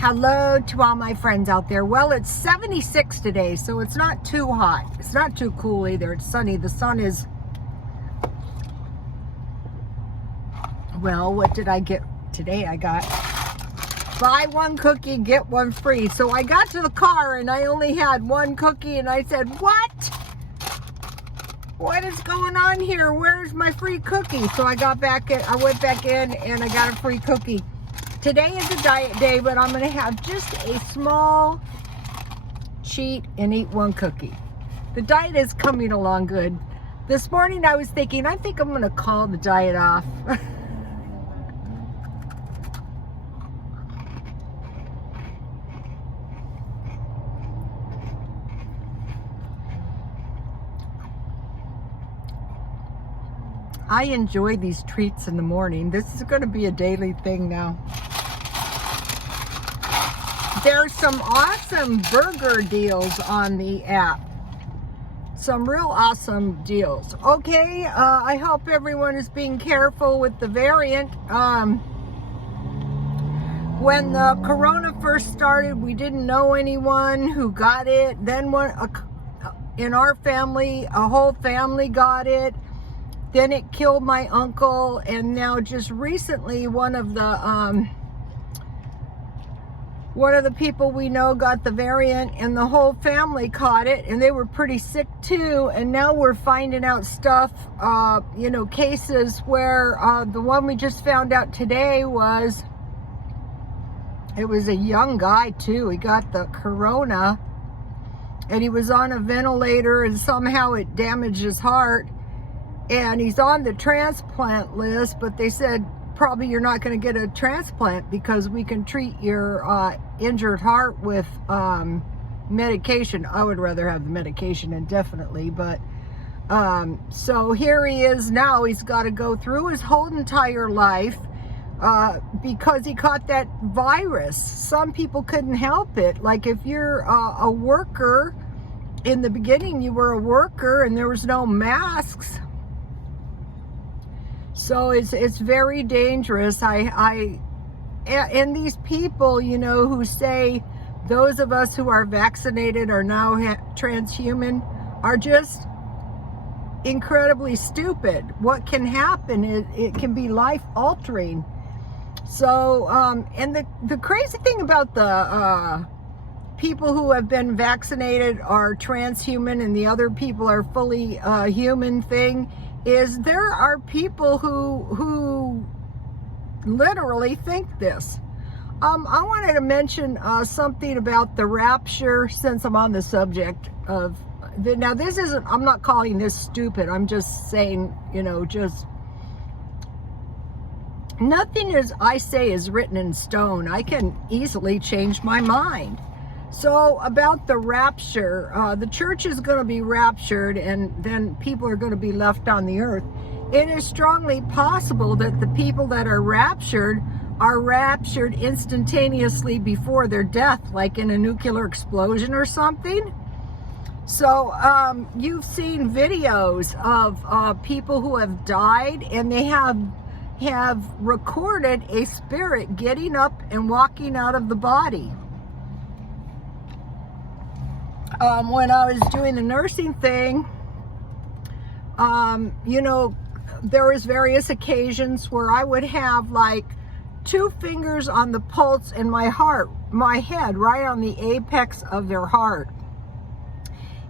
Hello to all my friends out there. Well, it's 76 today, so it's not too hot. It's not too cool either. It's sunny. The sun is... Well, what did I get today? I got buy one cookie, get one free. So I got to the car and I only had one cookie and I said, what? What is going on here? Where's my free cookie? So I went back in and I got a free cookie. Today is a diet day, but I'm going to have just a small cheat and eat one cookie. The diet is coming along good. This morning I was thinking, I think I'm going to call the diet off. I enjoy these treats in the morning. This is going to be a daily thing now. There's some awesome burger deals on the app. Some real awesome deals. Okay, I hope everyone is being careful with the variant. When the corona first started, we didn't know anyone who got it. Then in our family, a whole family got it. Then it killed my uncle, and now just recently one of the people we know got the variant, and the whole family caught it, and they were pretty sick too. And now we're finding out stuff, cases where the one we just found out today was a young guy too. He got the corona, and he was on a ventilator, and somehow it damaged his heart. And he's on the transplant list, but they said probably you're not going to get a transplant because we can treat your injured heart with medication. I would rather have the medication indefinitely, but so here he is now. He's got to go through his whole entire life because he caught that virus. Some people couldn't help it. Like if you're a worker, in the beginning you were a worker and there was no masks. So it's very dangerous. And these people, who say those of us who are vaccinated are now transhuman are just incredibly stupid. What can happen is it can be life altering. So, and the crazy thing about the people who have been vaccinated are transhuman and the other people are fully human thing is there are people who literally think this. I wanted to mention something about the rapture since I'm on the subject of now this isn't, I'm not calling this stupid. I'm just saying, just nothing I say is written in stone. I can easily change my mind. So about the rapture, the church is going to be raptured and then people are going to be left on the earth. It is strongly possible that the people that are raptured instantaneously before their death, like in a nuclear explosion or something. So you've seen videos of people who have died and they have recorded a spirit getting up and walking out of the body. When I was doing the nursing thing, there was various occasions where I would have like 2 fingers on the pulse in my head, right on the apex of their heart.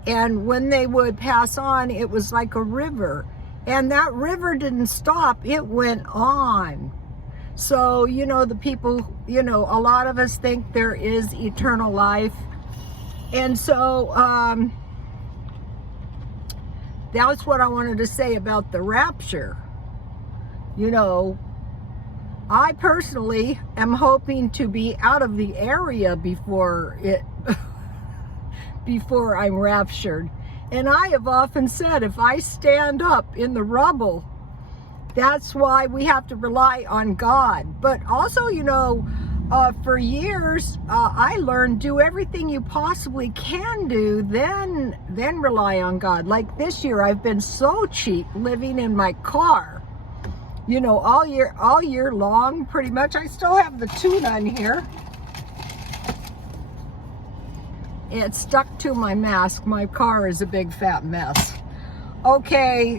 And when they would pass on, it was like a river. And that river didn't stop, it went on. So, the people, a lot of us think there is eternal life. And so that's what I wanted to say about the rapture. I personally am hoping to be out of the area before I'm raptured. And I have often said, if I stand up in the rubble, that's why we have to rely on God. But also, for years, I learned do everything you possibly can do, then rely on God. Like this year, I've been so cheap living in my car, all year long, pretty much. I still have the tuna in here. It's stuck to my mask. My car is a big fat mess. Okay,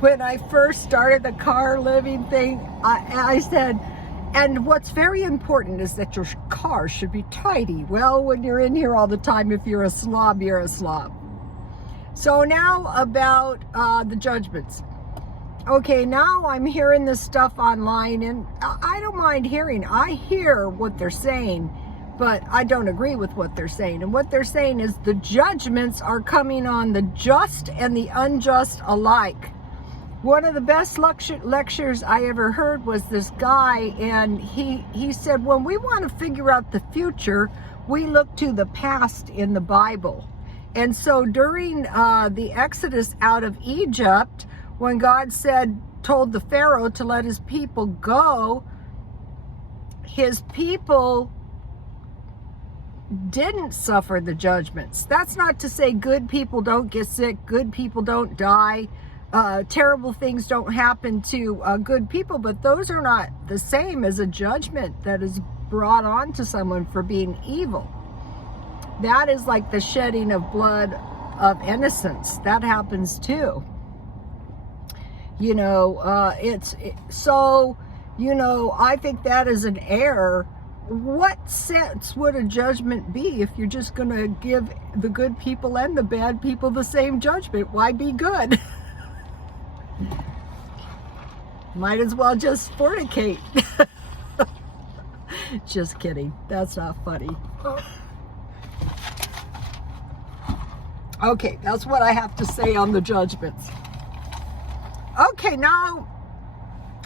when I first started the car living thing, I said, and what's very important is that your car should be tidy. Well, when you're in here all the time, if you're a slob, you're a slob. So now about the judgments. Okay, now I'm hearing this stuff online, and I don't mind hearing. I hear what they're saying, but I don't agree with what they're saying. And what they're saying is the judgments are coming on the just and the unjust alike. One of the best lectures I ever heard was this guy, and he said, when we want to figure out the future, we look to the past in the Bible. And so during the Exodus out of Egypt, when God told the Pharaoh to let his people go, his people didn't suffer the judgments. That's not to say good people don't get sick, good people don't die, terrible things don't happen to good people, but those are not the same as a judgment that is brought on to someone for being evil. That is like the shedding of blood of innocence. That happens too. You know, I think that is an error. What sense would a judgment be if you're just going to give the good people and the bad people the same judgment? Why be good? Might as well just fornicate. Just kidding. That's not funny. Okay, that's what I have to say on the judgments. Okay, now,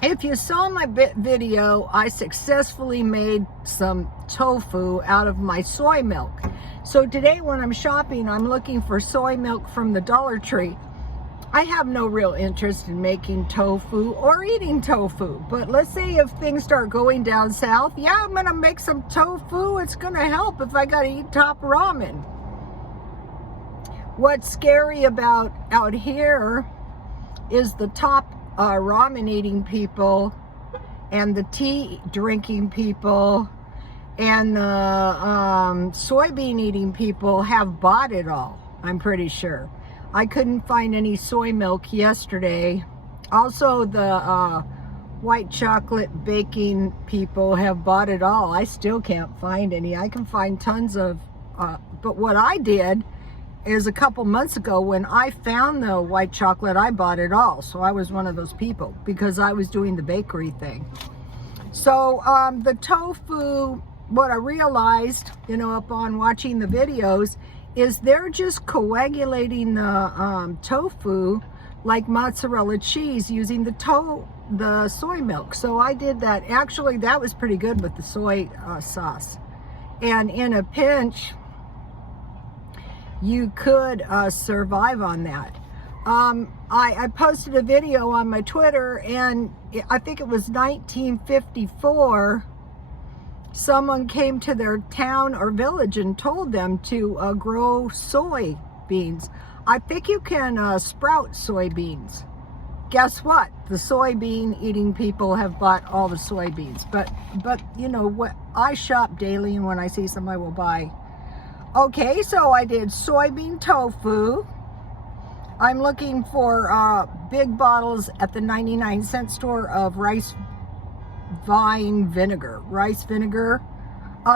if you saw my video, I successfully made some tofu out of my soy milk. So today when I'm shopping, I'm looking for soy milk from the Dollar Tree. I have no real interest in making tofu or eating tofu, but let's say if things start going down south, yeah, I'm gonna make some tofu. It's gonna help if I gotta eat top ramen. What's scary about out here is the top ramen eating people and the tea drinking people and the soybean eating people have bought it all, I'm pretty sure. I couldn't find any soy milk yesterday. Also, the white chocolate baking people have bought it all. I still can't find any. I can find tons of, but what I did is a couple months ago when I found the white chocolate, I bought it all. So I was one of those people because I was doing the bakery thing. So the tofu, what I realized, you know, upon watching the videos, is they're just coagulating the tofu like mozzarella cheese using the soy milk. So I did that. Actually, that was pretty good with the soy sauce. And in a pinch, you could survive on that. I posted a video on my Twitter, and I think it was 1954, someone came to their town or village and told them to grow soybeans. I think you can sprout soybeans. Guess what? The soybean eating people have bought all the soybeans. But you know what? I shop daily, and when I see some, I will buy. Okay, so I did soybean tofu. I'm looking for big bottles at the 99-cent store of rice vinegar.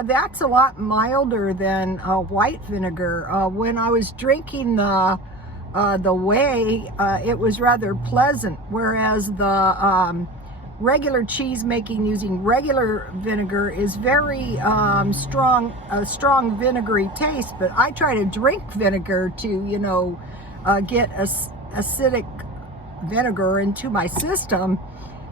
That's a lot milder than white vinegar. When I was drinking the whey, it was rather pleasant, whereas the regular cheese making using regular vinegar is very strong, a strong vinegary taste. But I try to drink vinegar to, you know, get acidic vinegar into my system,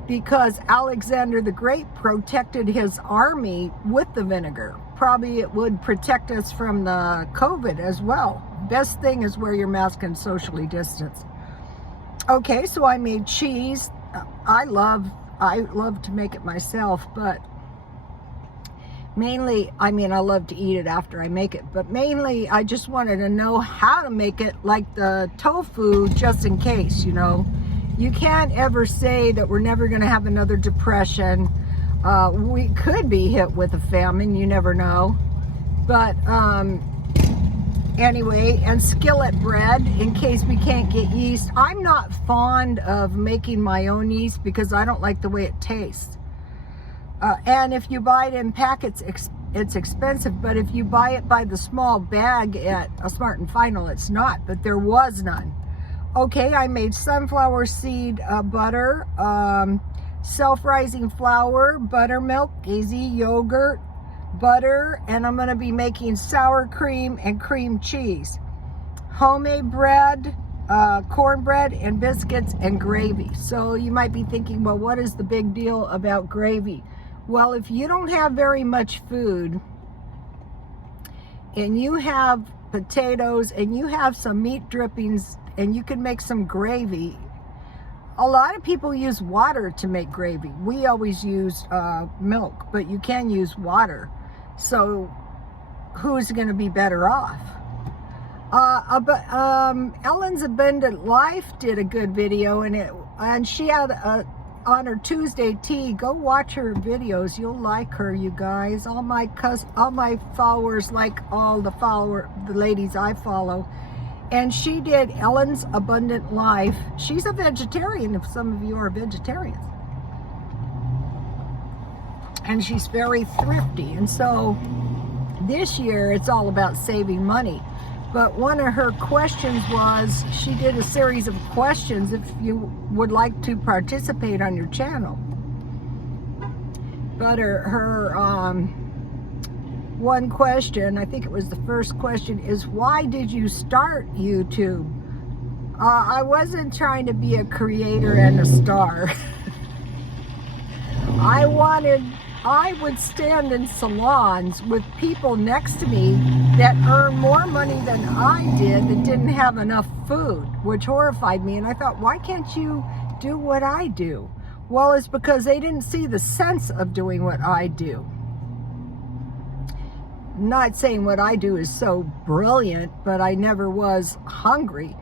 because Alexander the Great protected his army with the vinegar. Probably it would protect us from the COVID as well. Best thing is wear your mask and socially distance. Okay, so I made cheese. I love to make it myself, but mainly, I mean, I love to eat it after I make it, but mainly I just wanted to know how to make it like the tofu, just in case, you know. You can't ever say that we're never going to have another depression. We could be hit with a famine, you never know. But anyway, and skillet bread in case we can't get yeast. I'm not fond of making my own yeast because I don't like the way it tastes. And if you buy it in packets, it's expensive. But if you buy it by the small bag at a Smart and Final, it's not. But there was none. Okay, I made sunflower seed butter, self-rising flour, buttermilk, easy yogurt, butter, and I'm going to be making sour cream and cream cheese, homemade bread, cornbread and biscuits, and gravy. So you might be thinking, well, what is the big deal about gravy? Well, if you don't have very much food and you have potatoes and you have some meat drippings and you can make some gravy. A lot of people use water to make gravy. We always use milk, but you can use water. So who's going to be better off? Ellen's Abundant Life did a good video, and she had on her Tuesday tea. Go watch her videos. You'll like her, you guys. All my followers like all the ladies I follow. And she did Ellen's Abundant Life. She's a vegetarian, if some of you are vegetarians. And she's very thrifty. And so this year it's all about saving money. But one of her questions was, she did a series of questions if you would like to participate on your channel. But her one question, I think it was the first question, is why did you start YouTube? I wasn't trying to be a creator and a star. I would stand in salons with people next to me that earned more money than I did that didn't have enough food, which horrified me. And I thought, why can't you do what I do? Well, it's because they didn't see the sense of doing what I do. Not saying what I do is so brilliant, but I never was hungry.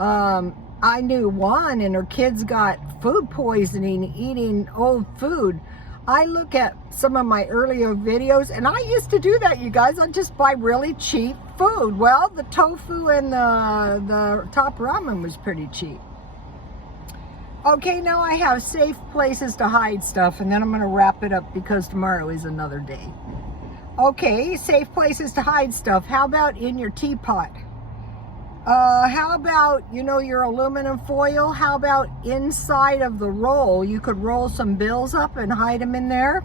I knew one, and her kids got food poisoning eating old food. I look at some of my earlier videos, and I used to do that, you guys. I'd just buy really cheap food. Well, the tofu and the top ramen was pretty cheap. Okay, now I have safe places to hide stuff, and then I'm going to wrap it up because tomorrow is another day. Okay, safe places to hide stuff. How about in your teapot? How about, your aluminum foil? How about inside of the roll? You could roll some bills up and hide them in there.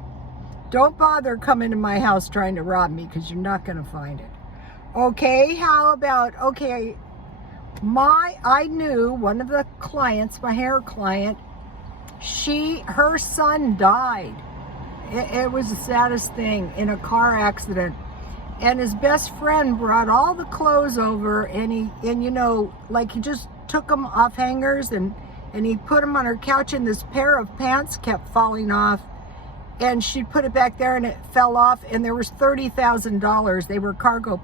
Don't bother coming to my house trying to rob me because you're not going to find it. Okay, how about, I knew one of the clients, my hair client, her son died. It was the saddest thing, in a car accident. And his best friend brought all the clothes over, and he just took them off hangers and he put them on her couch, and this pair of pants kept falling off. And she put it back there and it fell off, and there was $30,000. They were cargo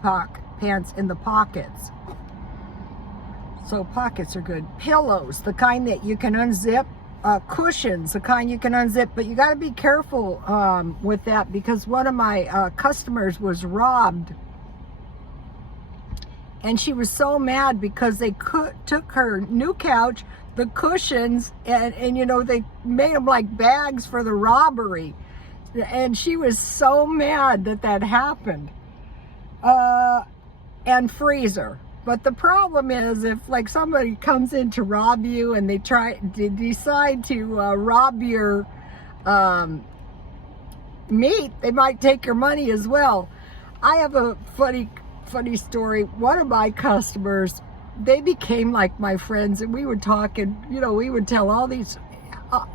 pants in the pockets. So pockets are good. Pillows, the kind that you can unzip. Cushions, the kind you can unzip, but you got to be careful with that, because one of my customers was robbed, and she was so mad because they took her new couch, the cushions, and they made them like bags for the robbery, and she was so mad that happened. And freezer. But the problem is, if somebody comes in to rob you and they decide to rob your meat, they might take your money as well. I have a funny story. One of my customers, they became like my friends, and we would talk, and we would tell all these.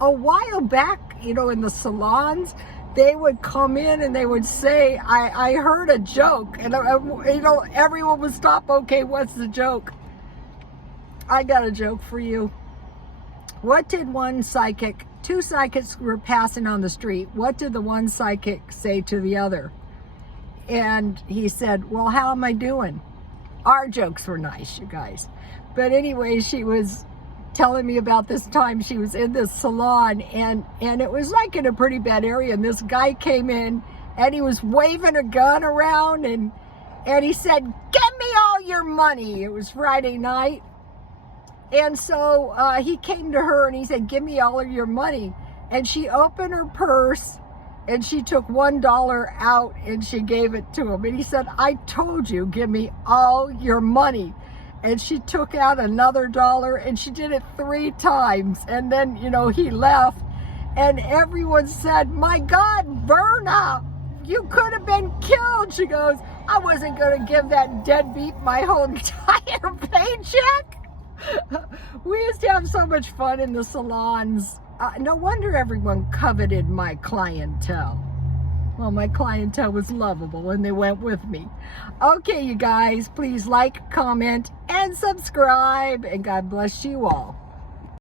A while back, in the salons, they would come in and they would say, I heard a joke, and everyone would stop. Okay, what's the joke? I got a joke for you. What did two psychics were passing on the street. What did the one psychic say to the other? And he said, well, how am I doing? Our jokes were nice, you guys. But anyway, she was telling me about this time she was in this salon, and it was in a pretty bad area, and this guy came in and he was waving a gun around, and he said, "Give me all your money." It was Friday night. And so he came to her and he said, "Give me all of your money." And she opened her purse and she took $1 out and she gave it to him. And he said, "I told you, give me all your money." And she took out another $1 and she did it 3 times. And then, he left. And everyone said, "My God, Verna, you could have been killed." She goes, "I wasn't going to give that deadbeat my whole entire paycheck." We used to have so much fun in the salons. No wonder everyone coveted my clientele. Well, my clientele was lovable and they went with me. Okay, you guys, please like, comment, and subscribe. And God bless you all.